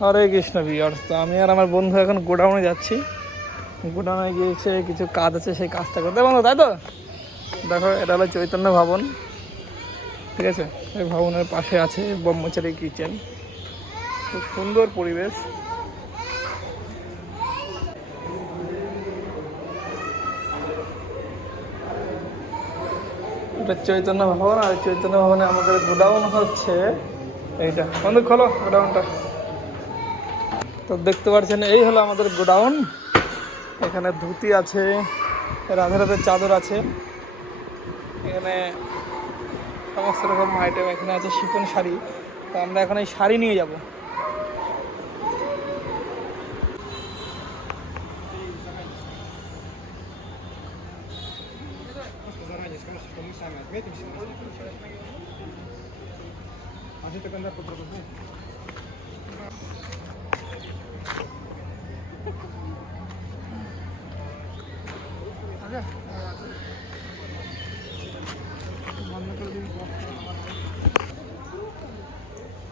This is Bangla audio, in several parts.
হরে কৃষ্ণ বিয়ার্স তো আমি আর আমার বন্ধু এখন গোডাউনে যাচ্ছি। গোডাউনে গিয়েছে কিছু কাজ আছে, সেই কাজটা করতে। বন্ধু, তাই তো? দেখো, এটা হলো চৈতন্য ভবন। ঠিক আছে? এই ভবনের পাশে আছে ব্রহ্মচারী কিচেন। খুব সুন্দর পরিবেশ। এটা চৈতন্য ভবন, আর চৈতন্য ভবনে আমাদের গোডাউন হচ্ছে এইটা। বন্ধু, খোলো গোডাউনটা। তো দেখতে পাচ্ছেন, এই হলো আমাদের গোডাউন। এখানে ধুতি আছে রাধা রাধের চাদর আছে। এখানে সমস্ত রকম আইটেম এখানে আছে, শিফন শাড়ি। তো আমরা এখন এই শাড়ি নিয়ে যাব।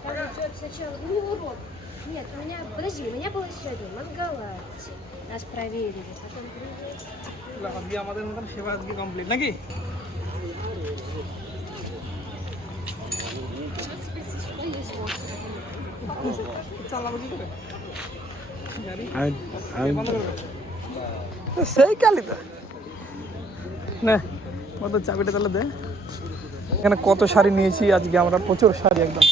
Там идет сначала, ну урод. Нет, у меня, подожди, у меня было сегодня Монголайцы. Нас проверили. Потом привезли. আজকে আমাদের মতন সেবা আজকে কমপ্লিট নাকি চালাবো কি করে গাড়ি বন্ধ করবে তো সেই কালি তো না কত চাবিটা তাহলে দে। এখানে কত শাড়ি নিয়েছি আজকে আমরা প্রচুর শাড়ি একদম।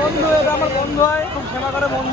বন্ধু এটা আমার বন্ধু হয় খুব সেবা করে মন